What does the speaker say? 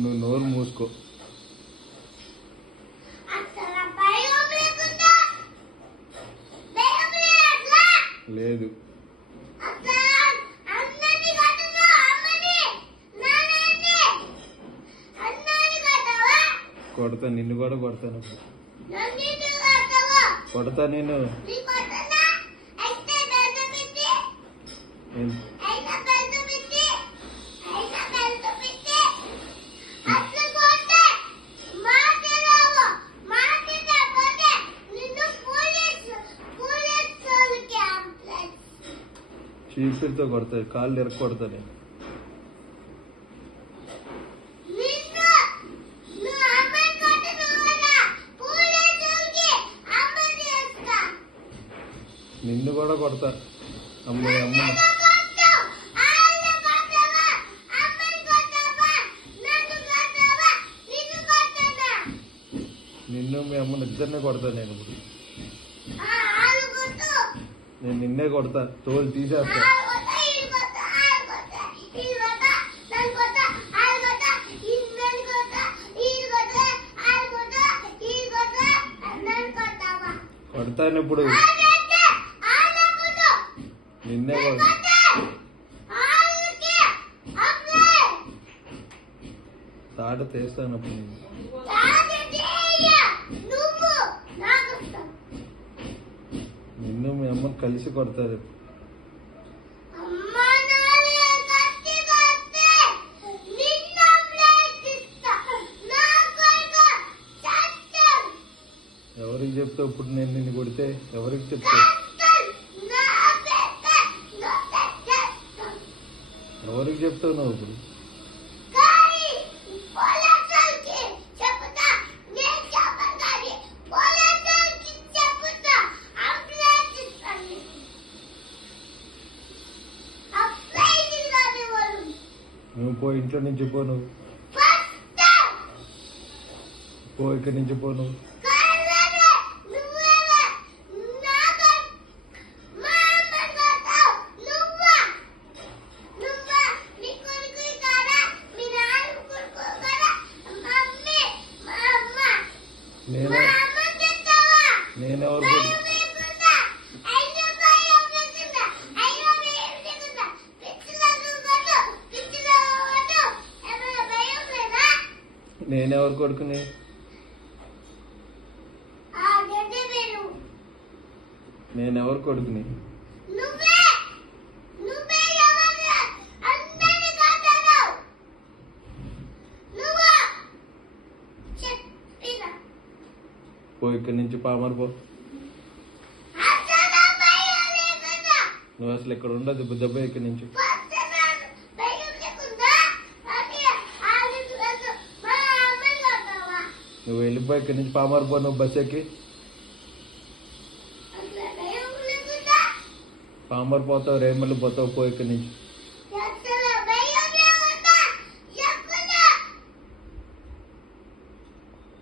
నువ్వు నోరు మూసుకో. లేదు కొడతా, నిన్ను కూడా కొడతాను. కొడతా నేను. చీపిరితో కొడతా, కాళ్ళు ఎరక్కొడతా నేను. నిన్ను కూడా కొడతా. అమ్మాయి అమ్మ నిన్ను మీ అమ్మని ఇద్దరినే కొడతా నేను. ఇప్పుడు నేను నిన్నే కొడతా, తోలు తీసేస్తా. కొడతాను ఇప్పుడు, నిన్నే కొడతా. తాట తీస్తాను అప్పుడు నేను. నిన్ను మీ అమ్మ కలిసి కొడతారు. ఎవరికి చెప్తావు ఇప్పుడు? నేను నిన్ను కొడితే ఎవరికి చెప్తావు? ఎవరికి చెప్తావు నువ్వు ఇప్పుడు? నువ్వు పో, ఇంట్లో నుంచి పో. నువ్వు పో, ఇక్కడి నుంచి పో. నువ్వు నేనెవరు నేనెవరు కొడుకుని? నేనెవరు కొడుకుని? పో, ఇక్కడి నుంచి పామర్ పో. నువ్వు అసలు ఇక్కడ ఉండదు, దెబ్బ ఇక్కడి నుంచి. నువ్వు వెళ్ళిపోయి ఇక్కడి నుంచి పామర్ పో. నువ్వు బస్ ఎక్కి పామర్ పోతావు, రేమల్లి పోతావు. పో ఇక్కడి నుంచి.